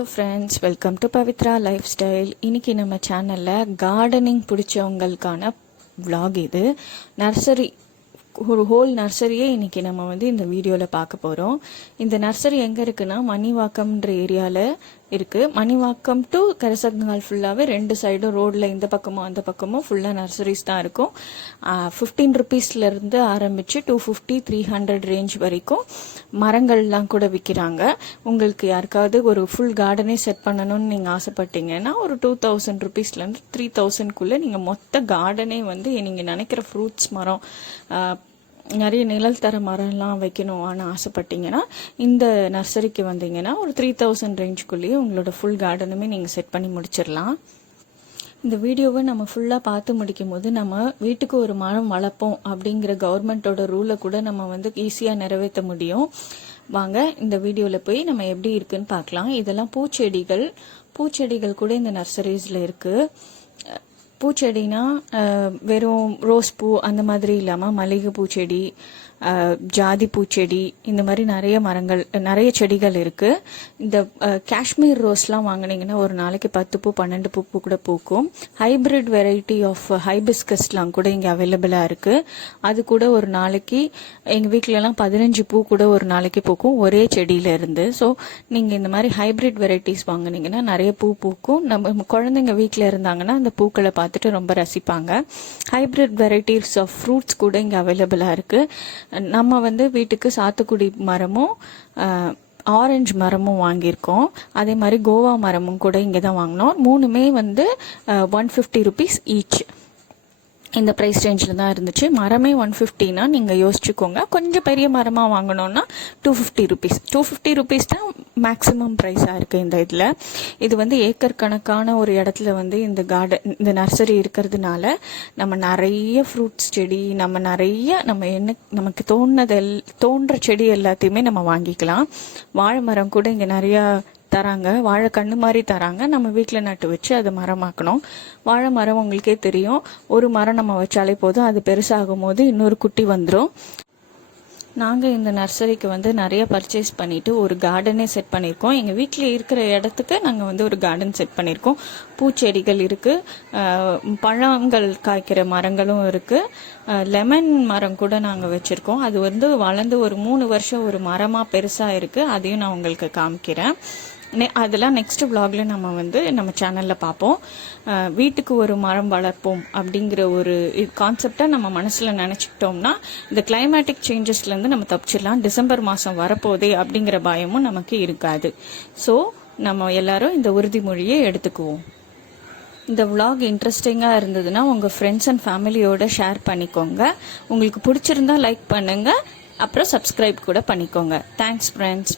Hello friends, welcome to Pavithra life style. இன்றைக்கி நம்ம சேனலில் கார்டனிங் பிடிச்சவங்களுக்கான vlog இது. நர்சரி, ஒரு ஹோல் நர்சரியே இன்றைக்கி நம்ம இந்த வீடியோவில் பார்க்க போகிறோம். இந்த நர்சரி எங்கே இருக்குன்னா மணிவாக்கம்ன்ற ஏரியாவில் இருக்குது. மணிவாக்கம் டு கரசங்கால் ஃபுல்லாகவே ரெண்டு சைடும் ரோடில் இந்த பக்கமும் அந்த பக்கமும் ஃபுல்லாக நர்சரிஸ் தான் இருக்கும். 15 ருபீஸ்லேருந்து ஆரம்பித்து 250 300 ரேஞ்ச் வரைக்கும் மரங்கள்லாம் கூட விற்கிறாங்க. உங்களுக்கு யாருக்காவது ஒரு ஃபுல் கார்டனே செட் பண்ணணும்னு நீங்கள் ஆசைப்பட்டீங்கன்னா ஒரு 2000 ருபீஸ்லேருந்து 3000க்குள்ளே நீங்கள் மொத்த கார்டனே நீங்கள் நினைக்கிற ஃப்ரூட்ஸ் மரம், நிறைய நிழல் தர மரம்லாம் வைக்கணும்னு ஆசைப்பட்டீங்கன்னா இந்த நர்சரிக்கு வந்தீங்கன்னா ஒரு 3000 ரேஞ்சுக்குள்ளேயே உங்களோட ஃபுல் கார்டனுமே நீங்கள் செட் பண்ணி முடிச்சிடலாம். இந்த வீடியோவை நம்ம ஃபுல்லாக பார்த்து முடிக்கும் போது நம்ம வீட்டுக்கு ஒரு மரம் வளர்ப்போம் அப்படிங்கிற கவர்மெண்ட்டோட ரூலை கூட நம்ம ஈஸியாக நிறைவேற்ற முடியும். வாங்க இந்த வீடியோவில் போய் நம்ம எப்படி இருக்குன்னு பார்க்கலாம். இதெல்லாம் பூச்செடிகள் கூட இந்த நர்சரிஸில் இருக்குது. பூச்செடினா வெறும் ரோஸ் பூ அந்த மாதிரி இல்லாமல் மல்லிகை பூச்செடி, ஜாதி பூச்செடி, இந்த மாதிரி நிறைய செடிகள் இருக்குது. இந்த காஷ்மீர் ரோஸ்லாம் வாங்கினீங்கன்னா ஒரு நாளைக்கு 10 பூ 12 பூ கூட பூக்கும். ஹைபிரிட் வெரைட்டி ஆஃப் ஹைபிஸ்கஸ்லாம் கூட இங்கே அவைலபிளாக இருக்குது. அது கூட ஒரு நாளைக்கு எங்கள் வீட்டிலலாம் 15 பூ கூட ஒரு நாளைக்கு பூக்கும் ஒரே செடியில இருந்து. ஸோ நீங்கள் இந்த மாதிரி ஹைபிரிட் வெரைட்டிஸ் வாங்கினீங்கன்னா நிறைய பூ பூக்கும். நம்ம குழந்தைங்க வீட்டில் இருந்தாங்கன்னா அந்த பூக்களை பார்த்துட்டு ரொம்ப ரசிப்பாங்க. ஹைபிரிட் வெரைட்டிஸ் ஆஃப் ஃப்ரூட்ஸ் கூட இங்கே அவைலபிளாக இருக்குது. நம்ம வீட்டுக்கு சாத்துக்குடி மரமும் ஆரஞ்சு மரமும் வாங்கியிருக்கோம். அதே மாதிரி கோவா மரமும் கூட இங்கே தான் வாங்கினோம். மூணுமே 150 ருபீஸ் ஈச். இந்த ப்ரைஸ் ரேஞ்சில் தான் இருந்துச்சு. மரமே 150னா நீங்கள் யோசிச்சுக்கோங்க. கொஞ்சம் பெரிய மரமாக வாங்கணும்னா 250 ருபீஸ் தான் மேக்ஸிமம் ப்ரைஸாக இருக்குது இந்த இதில். இது ஏக்கர் கணக்கான ஒரு இடத்துல இந்த நர்சரி இருக்கிறதுனால நம்ம நிறைய ஃப்ரூட்ஸ் செடி, நமக்கு தோன்ற செடி எல்லாத்தையுமே நம்ம வாங்கிக்கலாம். வாழை மரம் கூட இங்கே நிறையா தராங்க. வாழை கண்ணு மாதிரி தராங்க. நம்ம வீட்டில் நட்டு வச்சு அதை மரமாக்கணும். வாழை மரம் உங்களுக்கே தெரியும், ஒரு மரம் நம்ம வச்சாலே போதும், அது பெருசாகும் போது இன்னொரு குட்டி வந்துடும். நாங்கள் இந்த நர்சரிக்கு நிறைய பர்ச்சேஸ் பண்ணிவிட்டு ஒரு கார்டனே செட் பண்ணியிருக்கோம். எங்கள் வீட்டில் இருக்கிற இடத்துக்கு நாங்கள் ஒரு கார்டன் செட் பண்ணியிருக்கோம். பூச்செடிகள் இருக்குது, பழங்கள் காய்க்கிற மரங்களும் இருக்குது. லெமன் மரம் கூட நாங்கள் வச்சுருக்கோம். அது வளர்ந்து ஒரு 3 வருஷம் ஒரு மரமாக பெருசாக இருக்குது. அதையும் நான் உங்களுக்கு காமிக்கிறேன். அதெல்லாம் நெக்ஸ்ட் vlogல நம்ம சேனலில் பார்ப்போம். வீட்டுக்கு ஒரு மரம் வளர்ப்போம் அப்படிங்கிற ஒரு கான்செப்டை நம்ம மனசில் நினச்சிக்கிட்டோம்னா இந்த கிளைமேட்டிக் சேஞ்சஸ்லேருந்து நம்ம தப்பிச்சிடலாம். டிசம்பர் மாதம் வரப்போதே அப்படிங்கிற பயமும் நமக்கு இருக்காது. ஸோ நம்ம எல்லாரும் இந்த உறுதிமொழியை எடுத்துக்குவோம். இந்த vlog இன்ட்ரெஸ்டிங்காக இருந்ததுன்னா உங்கள் ஃப்ரெண்ட்ஸ் அண்ட் ஃபேமிலியோட ஷேர் பண்ணிக்கோங்க. உங்களுக்கு பிடிச்சிருந்தா லைக் பண்ணுங்கள், அப்புறம் சப்ஸ்கிரைப் கூட பண்ணிக்கோங்க. Thanks friends.